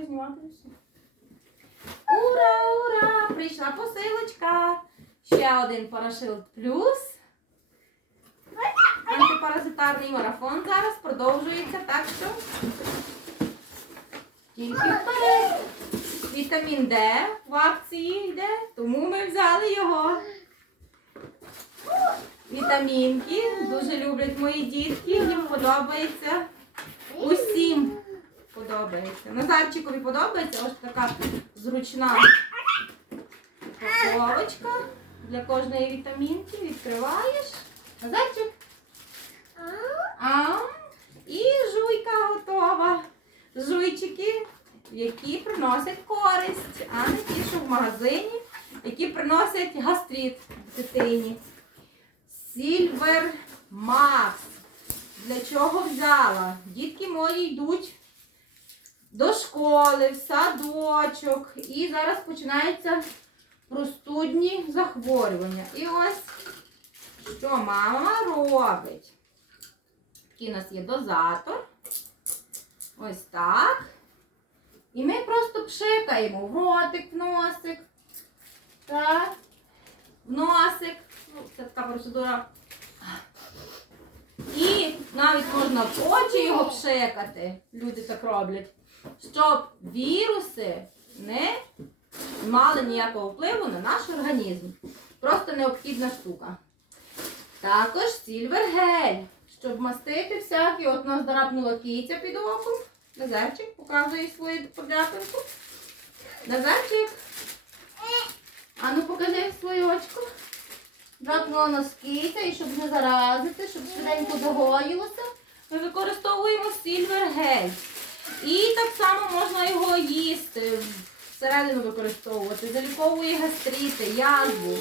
Починаю знімати. Ура, ура! Прийшла посилочка. Ще один парашилд плюс. Антипаразитарний марафон зараз продовжується, так що тільки вперед. Вітамін Д в акції йде, тому ми взяли його. Вітамінки дуже люблять мої дітки, їм подобається. Подобається. Назарчикові подобається ось така зручна упаковочка для кожної вітамінки. Відкриваєш. Назарчик. А, і жуйка готова. Жуйчики, які приносять користь, а не ті, що в магазині, які приносять гастрит дитині. Сільвер Макс. Для чого взяла? Дітки мої йдуть до школи, в садочок. І зараз починаються простудні захворювання. І ось що мама робить. Такий у нас є дозатор. Ось так. І ми просто пшикаємо в ротик, в носик. Так. В носик. Ну, це така процедура. І навіть можна в очі його пшикати. Люди так роблять. Щоб віруси не мали ніякого впливу на наш організм. Просто необхідна штука. Також сільвергель, щоб мастити всякі. От у нас драпнула киця під оком. Назарчик показує свою подряпинку. Назарчик. А ну покажи своє очко. Драпнула нас киця і щоб не заразити, щоб швиденько загоїлося, ми використовуємо сільвергель. І так само можна його їсти, всередину використовувати. Заліковує гастрити, язву.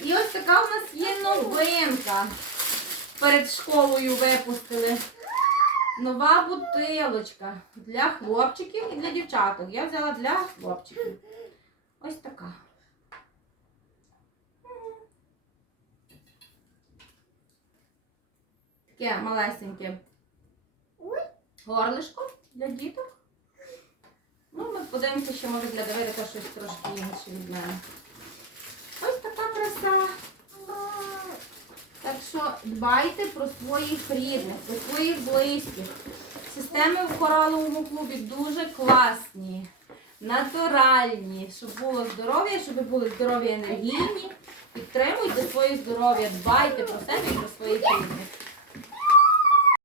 І ось така у нас є новинка. Перед школою випустили. Нова бутилочка для хлопчиків і для дівчаток. Я взяла для хлопчиків. Ось така. Таке малесеньке горлишко для діток. Ну, ми подивимося, що може для Давидика щось трошки інше від мене. Ось така краса. Так що дбайте про своїх рідних, про своїх близьких. Системи в кораловому клубі дуже класні, натуральні, щоб було здоров'я, щоб були здорові енергійні. Підтримуйте своє здоров'я, дбайте про себе і про своїх рідних.